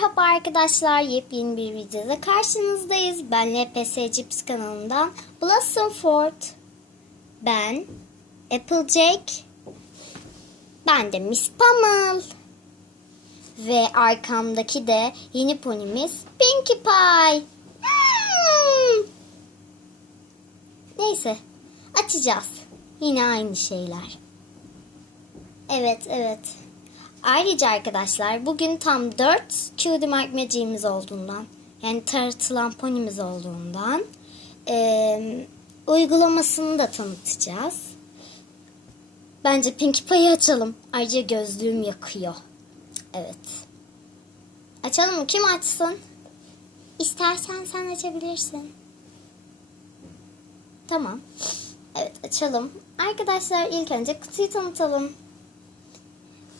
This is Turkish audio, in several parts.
Merhaba arkadaşlar, yepyeni bir videoda karşınızdayız. Ben LPS Cips kanalından Blossom Ford. Ben Applejack. Ben de Miss Pummel. Ve arkamdaki de yeni ponimiz Pinkie Pie. Hmm. Neyse, açacağız. Yine aynı şeyler. Evet, evet. Ayrıca arkadaşlar bugün tam 4 Cutie Mark Magic'imiz olduğundan yani taratılan ponimiz olduğundan eee, uygulamasını da tanıtacağız. Bence Pinkie Pie'yi açalım. Ayrıca gözlüğüm yakıyor. Evet. Açalım mı? Kim açsın? İstersen sen açabilirsin. Tamam. Evet açalım. Arkadaşlar ilk önce kutuyu tanıtalım.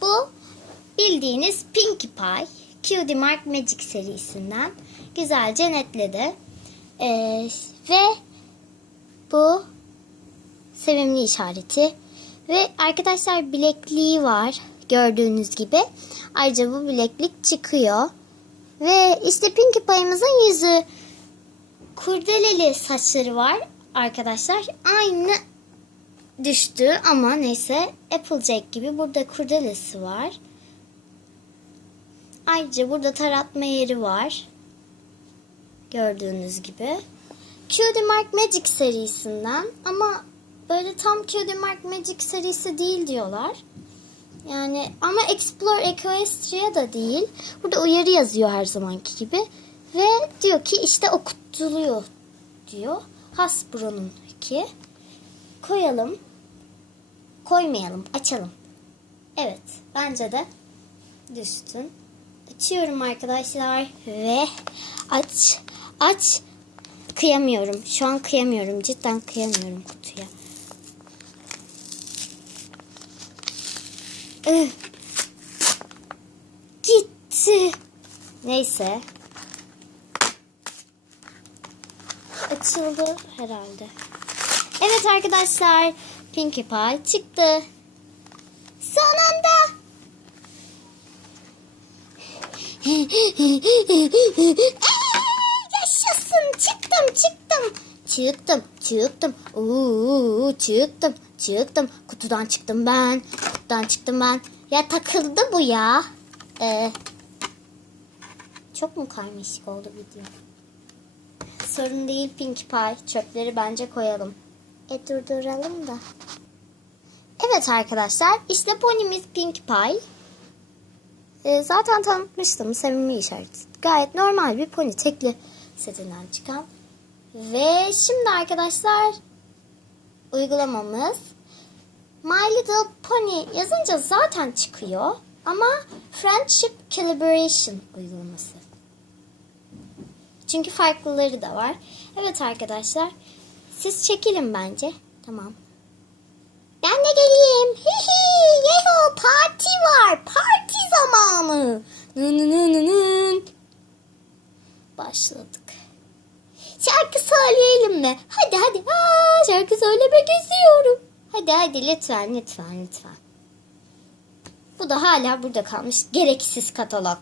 Bu bildiğiniz Pinkie Pie Cutie Mark Magic serisinden güzelce netledi. Ee, ve bu sevimli işareti ve arkadaşlar bilekliği var gördüğünüz gibi. Ayrıca bu bileklik çıkıyor. Ve işte Pinkie Pie'mizin yüzü kurdeleli saçları var arkadaşlar. Aynı düştü ama neyse Applejack gibi burada kurdelesi var. Ayrıca burada taratma yeri var. Gördüğünüz gibi. Cutie Mark Magic serisinden ama böyle tam Cutie Mark Magic serisi değil diyorlar. Yani ama Explore Equestria da değil. Burada uyarı yazıyor her zamanki gibi. Ve diyor ki işte okutuluyor diyor. Hasbro'nunki. Koyalım. Koymayalım. Açalım. Evet. Bence de düşsün. Açıyorum arkadaşlar. Ve aç. Aç. Kıyamıyorum. Şu an kıyamıyorum. Cidden kıyamıyorum kutuya. Ih. Gitti. Neyse. Açıldı herhalde. Evet arkadaşlar. Pinkie Pie çıktı. Yaşasın. Çıktım çıktım. Çıktım çıktım. Uuu, çıktım çıktım. Kutudan çıktım ben. Kutudan çıktım ben. Ya takıldı bu ya. Ee, çok mu karmaşık oldu video? Sorun değil Pinkie Pie. Çöpleri bence koyalım. E durduralım da. Evet arkadaşlar işte ponimiz Pinkie Pie. E, zaten tanıtmıştım sevimli işareti. Gayet normal bir pony tekli setinden çıkan. Ve şimdi arkadaşlar uygulamamız My Little Pony yazınca zaten çıkıyor. Ama Friendship Calibration uygulaması. Çünkü farklıları da var. Evet arkadaşlar. Siz çekilin bence. Tamam. Ben de geleyim. Hihi. Yeho parti var. Parti zamanı. Nın nın nın nın nın. Başladık. Şarkı söyleyelim mi? Hadi hadi. Aa, şarkı söylemek istiyorum. Hadi hadi lütfen lütfen lütfen. Bu da hala burada kalmış. Gereksiz katalog.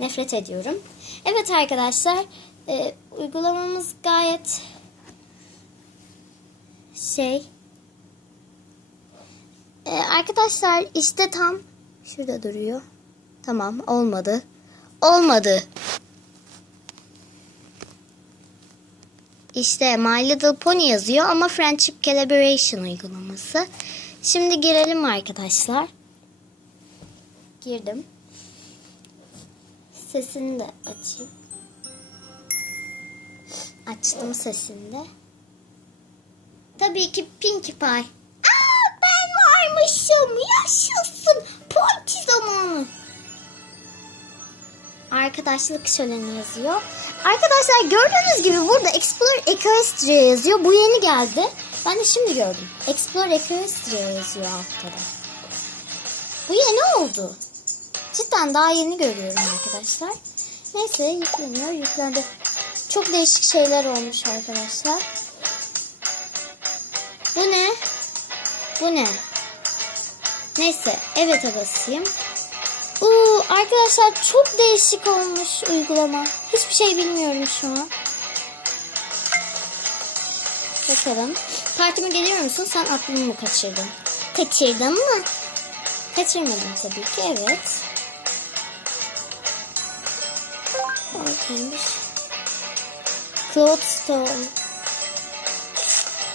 Nefret ediyorum. Evet arkadaşlar. e, uygulamamız gayet şey. E, arkadaşlar işte tam şurada duruyor. Tamam olmadı. Olmadı. İşte My Little Pony yazıyor ama Friendship Calibration uygulaması. Şimdi girelim arkadaşlar. Girdim. Sesini de açayım. Açtım sesini de. Tabii ki Pinkie Pie. Aa ben varmışım. Yaşasın. Parti zamanı. Arkadaşlık şöleni yazıyor. Arkadaşlar gördüğünüz gibi burada Explore Equestria yazıyor. Bu yeni geldi. Ben de şimdi gördüm. Explore Equestria yazıyor altta da. Bu yeni oldu. Cidden daha yeni görüyorum arkadaşlar. Neyse yükleniyor. Yüklendi. Çok değişik şeyler olmuş arkadaşlar. Bu ne? Bu ne? Neyse evet'e basayım. Uuu arkadaşlar çok değişik olmuş uygulama. Hiçbir şey bilmiyorum şu an. Bakalım. Partime geliyor musun? Sen aklımı mı kaçırdın? Kaçırdın mı? Kaçırmadım tabii ki evet. Okeymiş. Cloudstone.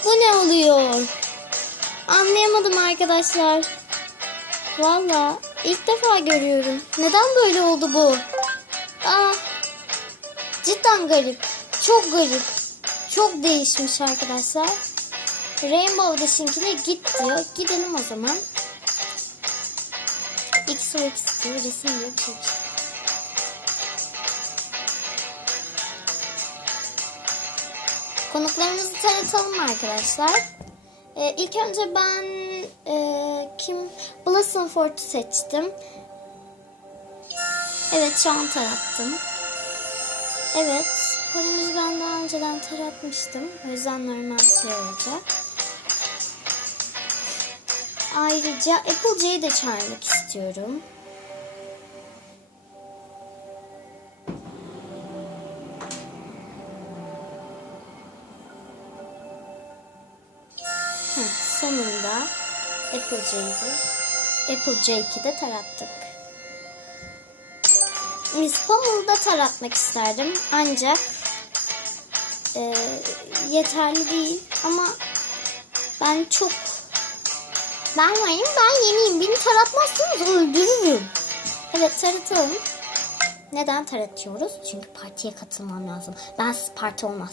Bu ne oluyor? Anlayamadım arkadaşlar. Valla ilk defa görüyorum. Neden böyle oldu bu? Ah, cidden garip. Çok garip. Çok değişmiş arkadaşlar. Rainbow Dash'inkine git diyor. Gidelim o zaman. X o X diyor. Resim diyor bir şey. Konuklarımızı tanıtalım arkadaşlar. Ee, ilk önce ben e, kim Blossom Fort'u seçtim. Evet şu an tarattım. Evet polimizi ben daha önceden taratmıştım. O yüzden normal şey olacak. Ayrıca Applejack'i de çağırmak istiyorum. Applejack'i Applejack'i de tarattık. Miss Pommel'ı da taratmak isterdim ancak e, yeterli değil ama ben çok ben varım ben yeniyim beni taratmazsanız öldürürüm. Evet taratalım. Neden taratıyoruz? Çünkü partiye katılmam lazım. Bensiz parti olmaz.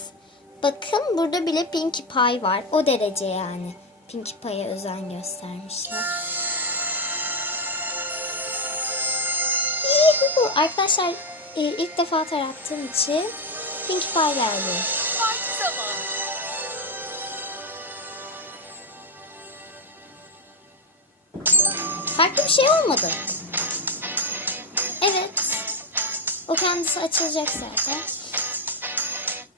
Bakın burada bile Pinkie Pie var. O derece yani. Pinkie Pie'ye özen göstermişler. Yuhu! Arkadaşlar e, ilk defa tarattığım için Pinkie Pie geldi. Farklı bir şey olmadı. Evet. O kendisi açılacak zaten.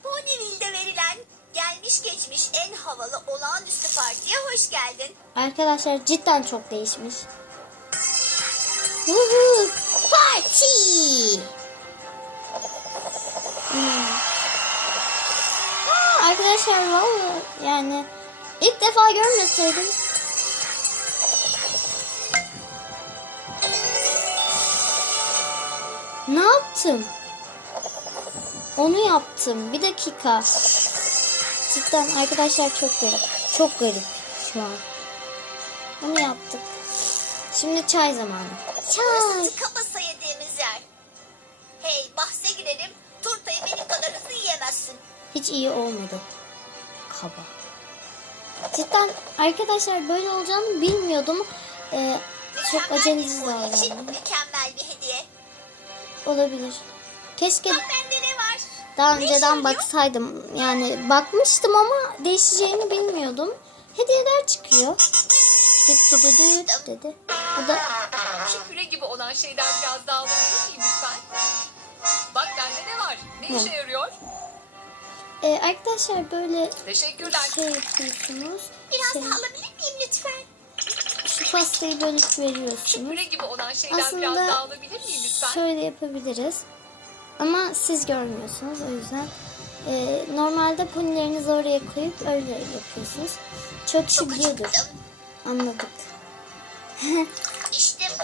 Ponyville'de verilen gelmiş geçmiş en havalı olağanüstü hoş geldin. Arkadaşlar cidden çok değişmiş. Woohoo! Party! Hmm. Aa, arkadaşlar vallahi yani ilk defa görmeseydim. Ne yaptım? Onu yaptım. Bir dakika. Cidden arkadaşlar çok garip. Çok garip an. Onu yaptık. Şimdi çay zamanı. Çay. Basa yediğimiz yer. Hey bahse girelim. Turtayı benim kadar hızlı yiyemezsin. Hiç iyi olmadı. Kaba. Cidden arkadaşlar böyle olacağını bilmiyordum. Ee, çok için davrandım. mükemmel bir hediye. Olabilir. Keşke Bak bende ne var? daha önceden baksaydım. Yani bakmıştım ama değişeceğini bilmiyordum. Hediyeler çıkıyor. Düt düt düt düt dedi. Bu da Şu küre gibi olan şeyden biraz daha alabilir miyim lütfen? Bak bende ne var? Ne işe yarıyor? Ee, arkadaşlar böyle Teşekkürler. şey yapıyorsunuz. Biraz Şey, daha alabilir miyim lütfen? şu pastayı bölüp Şu veriyorsunuz. küre gibi olan şeyden Aslında biraz daha alabilir miyim lütfen? Şöyle yapabiliriz. Ama siz görmüyorsunuz o yüzden. Ee, normalde ponilerinizi oraya koyup öyle yapıyorsunuz. Çok kişi biliyordur. Anladık. İşte bu.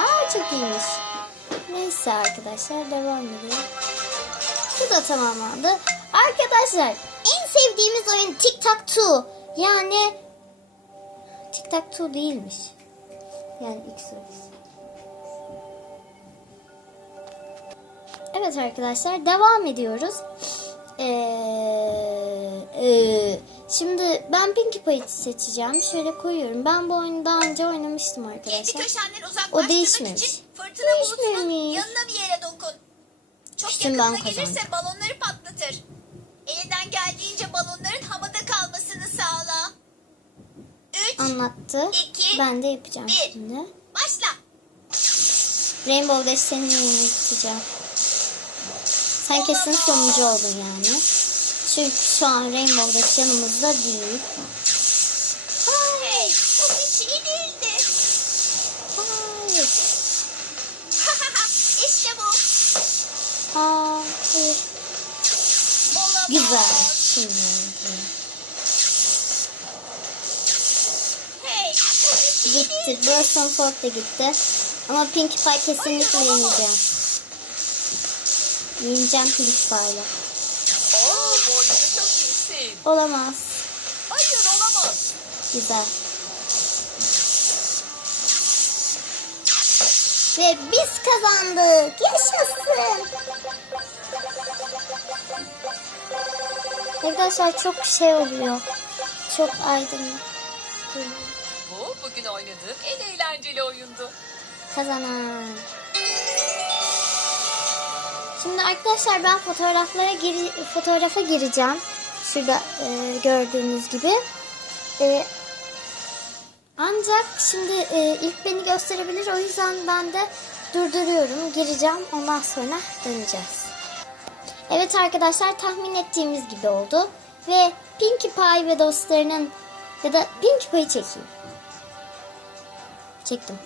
Aa çok iyiymiş. Neyse arkadaşlar devam edelim. Bu da tamamlandı. Arkadaşlar en sevdiğimiz oyun Tic Tac Toe. Yani Tic Tac Toe değilmiş. Yani X Evet arkadaşlar devam ediyoruz. Ee, e, şimdi ben Pinkie Pie'yi seçeceğim. Şöyle koyuyorum. Ben bu oyunu daha önce oynamıştım arkadaşlar. O değişmemiş. için fırtına Değişmemiş. yanına bir yere dokun. Çok Şimdi yakınına gelirse balonları patlatır. Elinden geldiğince balonların havada kalmasını sağla. 3, Anlattı. İki, ben de yapacağım bir. şimdi. başla. Rainbow Dash senin yerini tutacağım. Sen kesin sonuncu oldun yani. Çünkü şu an Rainbow yanımızda değil. Hayır, bu hiç iyi değildi. Hayır. işte bu. Hayır. Güzel. Şimdi hey, gitti. Wilson Ford da gitti. Ama Pinkie Pie kesinlikle yeneceğim. Yeneceğim Pie'la. Oo, bu oyunda çok iyisin. Olamaz. Hayır olamaz. Güzel. Ve biz kazandık. Yaşasın. Arkadaşlar çok şey oluyor. Çok aydınlık. Bu bugün oynadığım en eğlenceli oyundu. Kazanan. Şimdi arkadaşlar ben fotoğraflara gir fotoğrafa gireceğim. Şurada e, gördüğünüz gibi. E, ancak şimdi e, ilk beni gösterebilir. O yüzden ben de durduruyorum. Gireceğim. Ondan sonra döneceğiz. Evet arkadaşlar tahmin ettiğimiz gibi oldu. Ve Pinkie Pie ve dostlarının ya da Pinkie Pie'yi çekeyim. Çektim.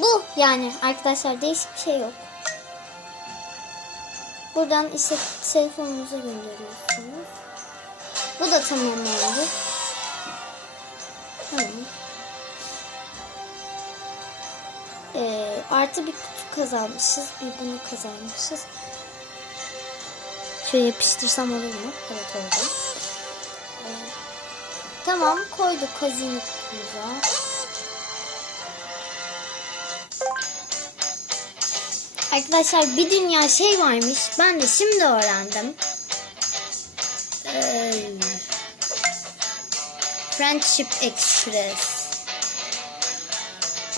Bu yani arkadaşlar değişik bir şey yok. Buradan işte telefonunuza gönderiyorsunuz. Bu da tamamlandı. Tamam. Ee, artı bir kutu kazanmışız. Bir bunu kazanmışız. Şöyle yapıştırsam olur mu? Evet oldu. Ee, tamam koyduk hazine kutumuza. Arkadaşlar bir dünya şey varmış. Ben de şimdi öğrendim. Ee, Friendship Express.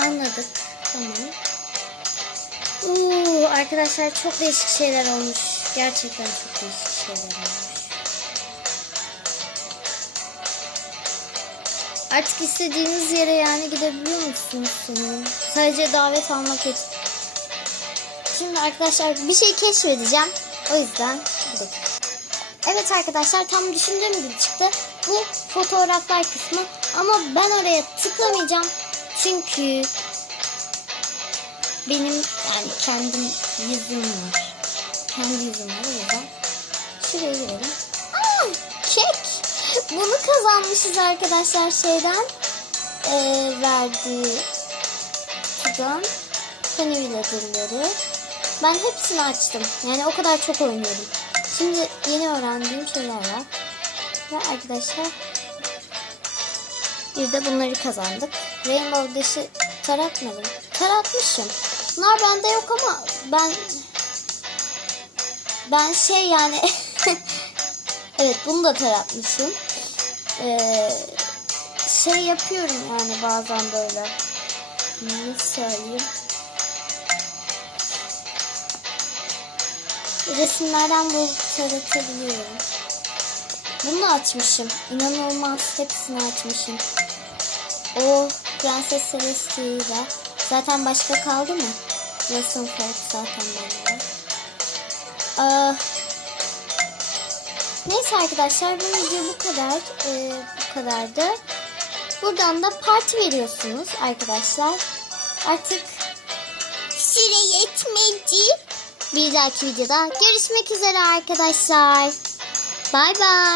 Anladık. Tamam. Uuu arkadaşlar çok değişik şeyler olmuş. Gerçekten çok değişik şeyler olmuş. Artık istediğiniz yere yani gidebiliyor musunuz sanırım? Sadece davet almak için. Şimdi arkadaşlar bir şey keşfedeceğim. O yüzden. Evet arkadaşlar tam düşündüğüm gibi çıktı. Bu fotoğraflar kısmı. Ama ben oraya tıklamayacağım. Çünkü benim yani kendim yüzüm var. Kendi yüzüm var o yüzden. Şuraya girelim. Aa, kek. Bunu kazanmışız arkadaşlar şeyden. Ee, verdiği kutudan. Kanivil ödülleri. Ben hepsini açtım. Yani o kadar çok oynuyorum. Şimdi yeni öğrendiğim şeyler var. Ve arkadaşlar bir de bunları kazandık. Rainbow Dash'i taratmadım. Taratmışım. Bunlar bende yok ama ben ben şey yani evet bunu da taratmışım. Ee, şey yapıyorum yani bazen böyle. Ne söyleyeyim? Resimlerden bulup taratabiliyorum. Bunu açmışım. İnanılmaz. Hepsini açmışım. O Prenses Celestia'yı da. Zaten başka kaldı mı? Wilson Ford zaten bende. Aa, neyse arkadaşlar bu video bu kadar. Ee, bu kadardı. Buradan da parti veriyorsunuz arkadaşlar. Artık süre yetmedi. Bir dahaki videoda görüşmek üzere arkadaşlar. Bay bay.